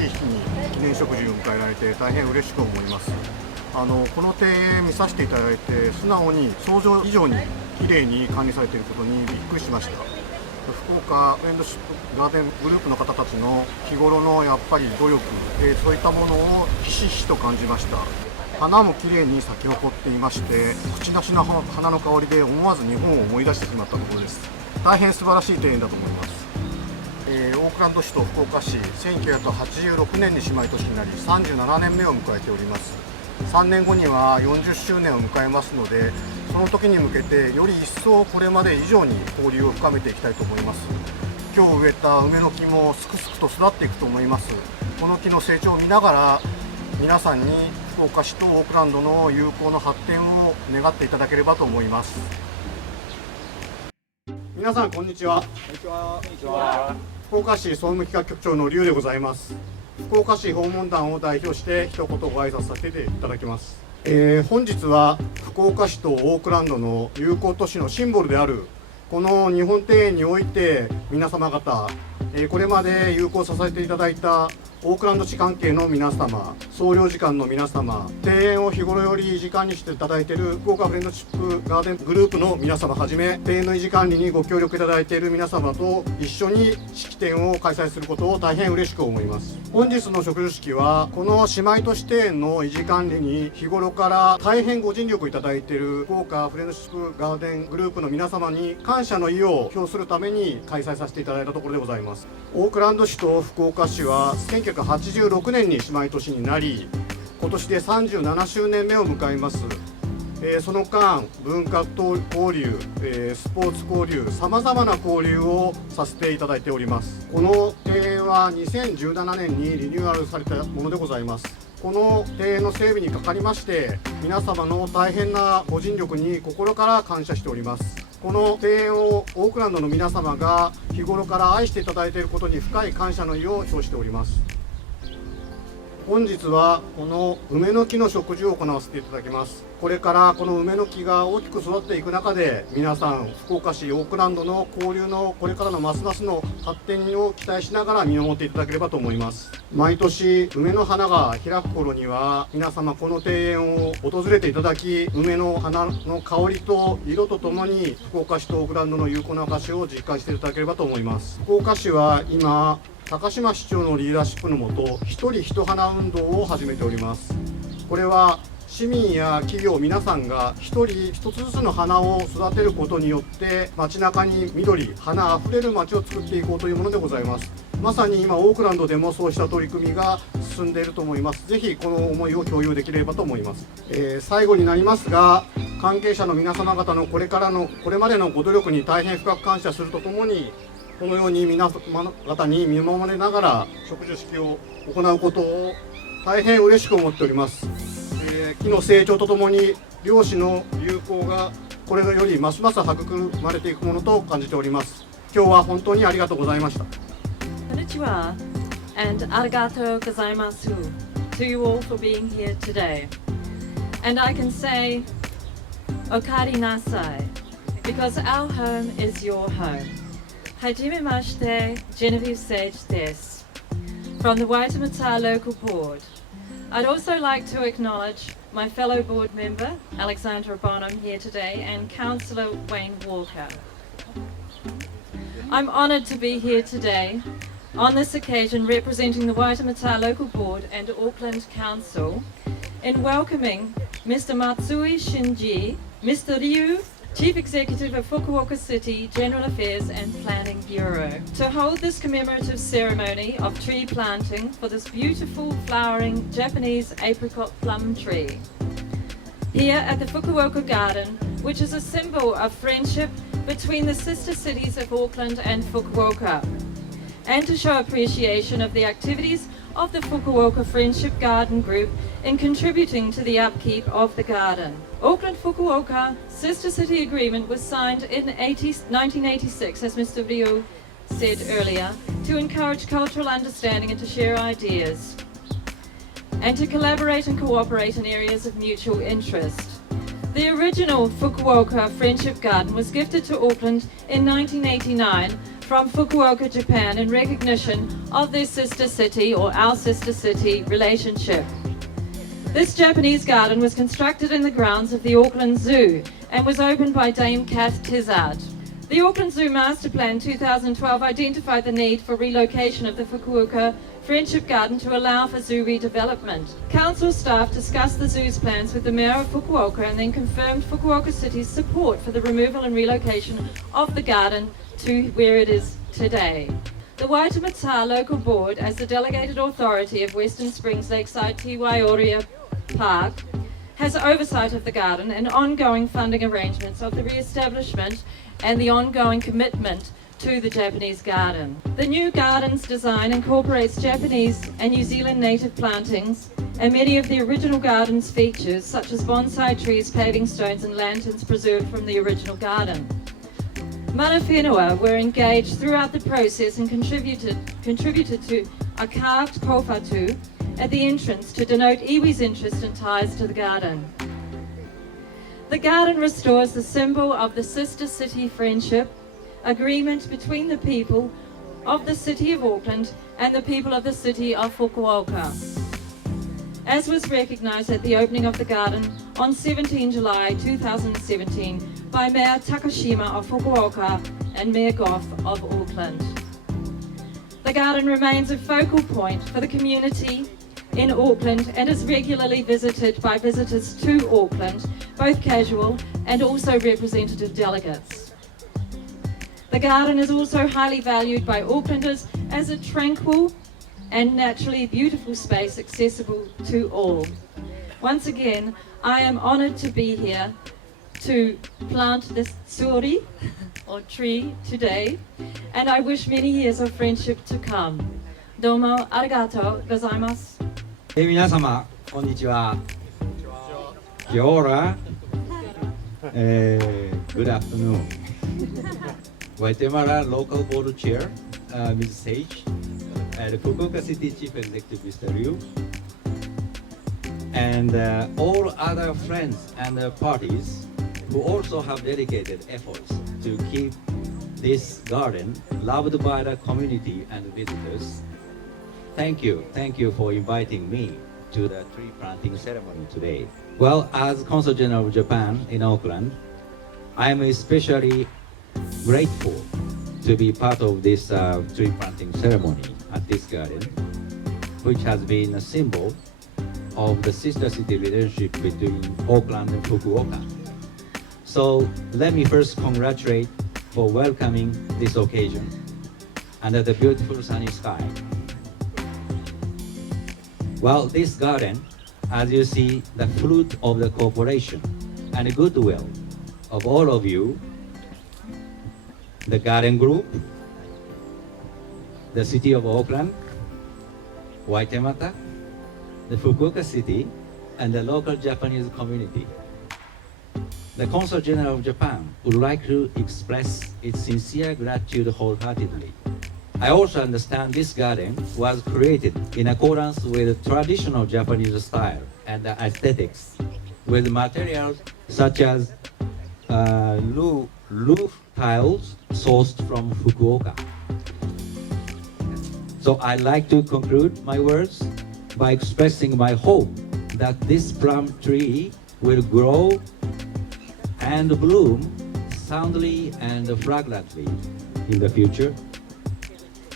しい日に記念食事を迎えられて大変嬉しく思います。この庭園見させていただいて素直に想像以上にきれいに管理されていることにびっくりしました。福岡フレンドシップガーデングループの方たちの日頃のやっぱり努力、そういったものをひしひしと感じました。花もきれいに咲き誇っていまして、口なしの花の香りで思わず日本を思い出してしまったところです。大変素晴らしい庭園だと思います。オークランド市と福岡市、1986年に姉妹都市になり37年目を迎えております。3年後には40周年を迎えますので、その時に向けてより一層これまで以上に交流を深めていきたいと思います。今日植えた梅の木もすくすくと育っていくと思います。この木の成長を見ながら皆さんに福岡市とオークランドの友好の発展を願っていただければと思います。皆さんこんにちは。福岡市総務企画局長の劉でございます。福岡市訪問団を代表して一言ご挨拶させていただきます。本日は福岡市とオークランドの友好都市のシンボルであるこの日本庭園において皆様方、これまで友好させていただいたオークランド市関係の皆様、総領事館の皆様、庭園を日頃より時間にしていただいている福岡フレンドシップガーデングループの皆様はじめ、庭園の維持管理にご協力いただいている皆様と一緒に式典を開催することを大変嬉しく思います。本日の植樹式はこの姉妹都市庭園の維持管理に日頃から大変ご尽力いただいている福岡フレンドシップガーデングループの皆様に感謝の意を表するために開催させていただいたところでございます。オークランド市と福岡市は1986年に姉妹都市になり、今年で37周年目を迎えます。その間、文化交流、スポーツ交流、さまざまな交流をさせていただいております。この庭園は2017年にリニューアルされたものでございます。この庭園の整備にかかりまして、皆様の大変なご尽力に心から感謝しております。この庭園をオークランドの皆様が日頃から愛していただいていることに深い感謝の意を表しております。本日はこの梅の木の植樹を行わせていただきます。これからこの梅の木が大きく育っていく中で、皆さん福岡市オークランドの交流のこれからのますますの発展を期待しながら見守っていただければと思います。毎年梅の花が開く頃には、皆様この庭園を訪れていただき、梅の花の香りと色とともに福岡市とオークランドの友好な証を実感していただければと思います。福岡市は今高島市長のリーダーシップのもと、一人一花運動を始めております。これは市民や企業皆さんが一人一つずつの花を育てることによって、街中に緑、花あふれる街を作っていこうというものでございます。まさに今オークランドでもそうした取り組みが進んでいると思います。ぜひこの思いを共有できればと思います。最後になりますが、関係者の皆様方のこれまでのご努力に大変深く感謝するとともに、このように皆様方に見守られながら植樹式を行うことを大変嬉しく思っております。木の成長とともに両市の友好がこれよりますます育まれていくものと感じております。今日は本当にありがとうございました。こんにちは and arigatou gozaimasu to you all for being here today. And I can say okari nasai because our home is your home. Hajimemashite, Genevieve Sage desu. From the Waitemata Local Board, I'd also like to acknowledge my fellow board member, Alexandra Bonham, here today, and Councillor Wayne Walker. I'm honoured to be here today on this occasion representing the Waitemata Local Board and Auckland Council in welcoming Mr. Matsui Shinji, Mr. Ryu, Chief Executive of Fukuoka City General Affairs and Planning Bureau, to hold this commemorative ceremony of tree planting for this beautiful flowering Japanese apricot plum tree here at the Fukuoka Garden, which is a symbol of friendship between the sister cities of Auckland and Fukuoka, and to show appreciation of the activities of the Fukuoka Friendship Garden Group in contributing to the upkeep of the garden. Auckland-Fukuoka Sister City Agreement was signed in 1986, as Mr. Ryu said earlier, to encourage cultural understanding and to share ideas, and to collaborate and cooperate in areas of mutual interest. The original Fukuoka Friendship Garden was gifted to Auckland in 1989 from Fukuoka, Japan in recognition of their sister city or our sister city relationship. This Japanese garden was constructed in the grounds of the Auckland ZOO and was opened by Dame Kath Tizard. The Auckland ZOO Master Plan 2012 identified the need for relocation of the Fukuoka Friendship Garden to allow for zoo redevelopment. Council staff discussed the zoo's plans with the Mayor of Fukuoka and then confirmed Fukuoka City's support for the removal and relocation of the garden to where it is today. The Waitemata Local Board, as the delegated authority of Western Springs Lakeside Tiwaiora Park, has oversight of the garden and ongoing funding arrangements of the re-establishment and the ongoing commitment to the Japanese garden. The new garden's design incorporates Japanese and New Zealand native plantings and many of the original garden's features, such as bonsai trees, paving stones and lanterns preserved from the original garden. Mana whenua were engaged throughout the process and contributed to a carved kowhatu at the entrance to denote iwi's interest and ties to the garden. The garden restores the symbol of the sister city friendship, agreement between the people of the city of Auckland and the people of the city of Fukuoka, as was recognised at the opening of the garden on 17 July 2017 by Mayor Takashima of Fukuoka and Mayor Goff of Auckland. The garden remains a focal point for the community in Auckland and is regularly visited by visitors to Auckland, both casual and also representative delegates. The garden is also highly valued by Aucklanders as a tranquil and naturally beautiful space accessible to all. Once again, I am honoured to be here to plant this tsuri or tree today, and I wish many years of friendship to come. Domo arigatou gozaimasu. 皆様こんにちは。Kia ora. Good afternoon. Guatemala Local Board Chair, Ms. Sage, and Fukuoka City Chief Executive Mr. Liu, and all other friends and parties who also have dedicated efforts to keep this garden loved by the community and visitors. Thank you for inviting me to the tree planting ceremony today. Well, as Consul General of Japan in Auckland, I am especially grateful to be part of this tree planting ceremony at this garden, which has been a symbol of the sister city relationship between Auckland and Fukuoka. So let me first congratulate for welcoming this occasion under the beautiful sunny sky. Well, this garden, as you see, the fruit of the cooperation and goodwill of all of you, the garden group, the city of Auckland, Waitemata, the Fukuoka city, and the local Japanese community. The Consul General of Japan would like to express its sincere gratitude wholeheartedly. I also understand this garden was created in accordance with traditional Japanese style and aesthetics, with materials such as roof tiles sourced from Fukuoka. So I'd like to conclude my words by expressing my hope that this plum tree will grow and bloom soundly and fragrantly in the future.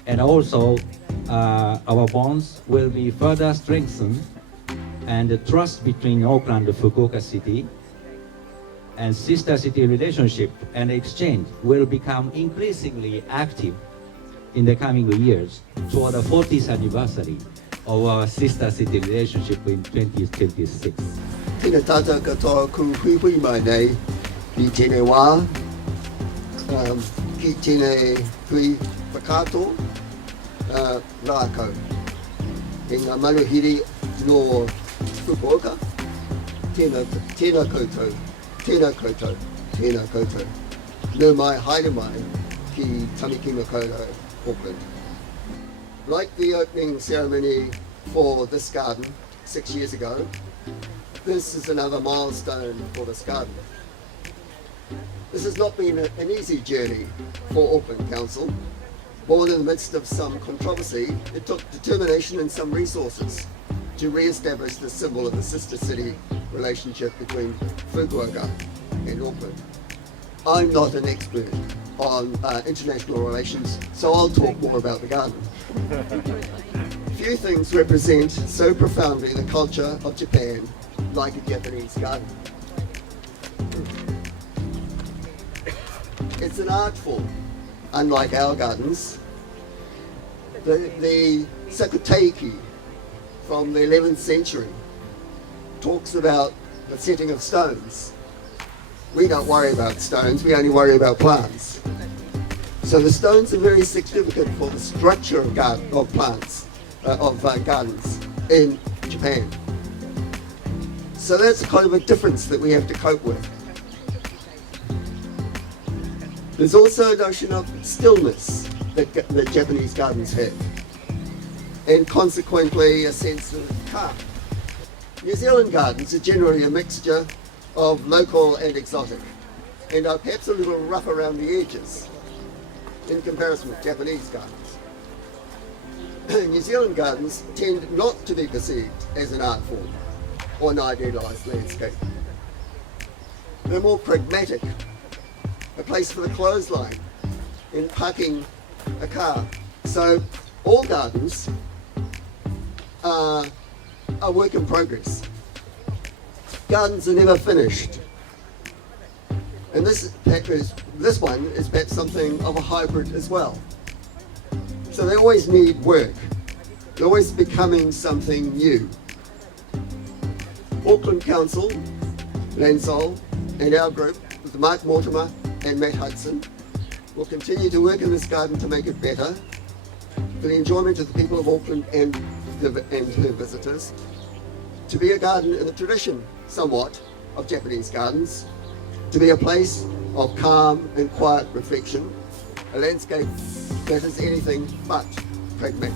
And also, our bonds will be further strengthened, and the trust between Auckland and Fukuoka City and sister city relationship and exchange will become increasingly active in the coming years toward the 40th anniversary of our sister city relationship in 2026. Tēnā tātou katoa ku hui hui mai nei ki tēnei wā, ki tēnei hui whakātō rākau. E ngā maruhiri no Fukuoka, tēnā koutou, tēnā koutou, tēnā koutou. Nau mai, haere mai, ki Tamiki Makaurau, Auckland. Like the opening ceremony for this garden 6 years ago, this is another milestone for this garden. This has not been an easy journey for Auckland Council, Born in the midst of some controversy, it took determination and some resources to re-establish the symbol of the sister city relationship between Fukuoka and Auckland. I'm not an expert on international relations, so I'll talk more about the garden. Few things represent so profoundly the culture of Japan like a Japanese garden. It's an art form, unlike our gardens. The Sakura from the 11th century talks about the setting of stones. We don't worry about stones, we only worry about plants. So the stones are very significant for the structure of gardens in Japan. So that's kind of a difference that we have to cope with. There's also a notion of stillness that the Japanese gardens have, and consequently a sense of calm. New Zealand gardens are generally a mixture of local and exotic, and are perhaps a little rough around the edges in comparison with Japanese gardens. New Zealand gardens tend not to be perceived as an art form or an idealised landscape. They're more pragmatic, a place for the clothesline in parking a car. So all gardens are a work in progress. Gardens are never finished. And this one is perhaps something of a hybrid as well. So they always need work. They're always becoming something new. Auckland Council, Lansol, and our group, with Mark Mortimer and Matt Hudson, will continue to work in this garden to make it better for the enjoyment of the people of Auckland and her visitors. To be a garden in the tradition, somewhat, of Japanese gardens, to be a place of calm and quiet reflection, a landscape that is anything but pragmatic.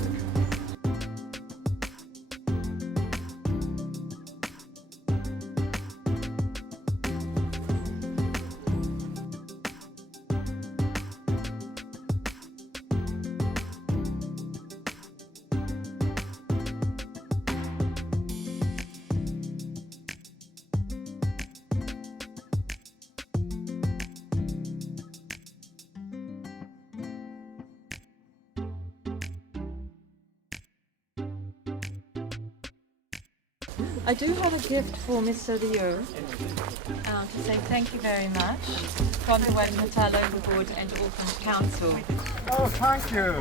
I do have a gift for Mr. Rio to say thank you very much from the Waitemata Local Board and Auckland Council. Oh, thank you.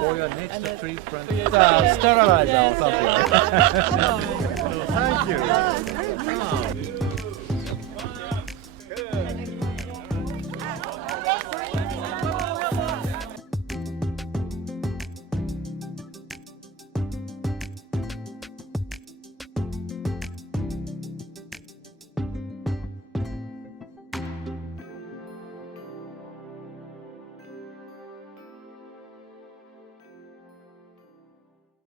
For your next tree sterilizer or something. Thank you.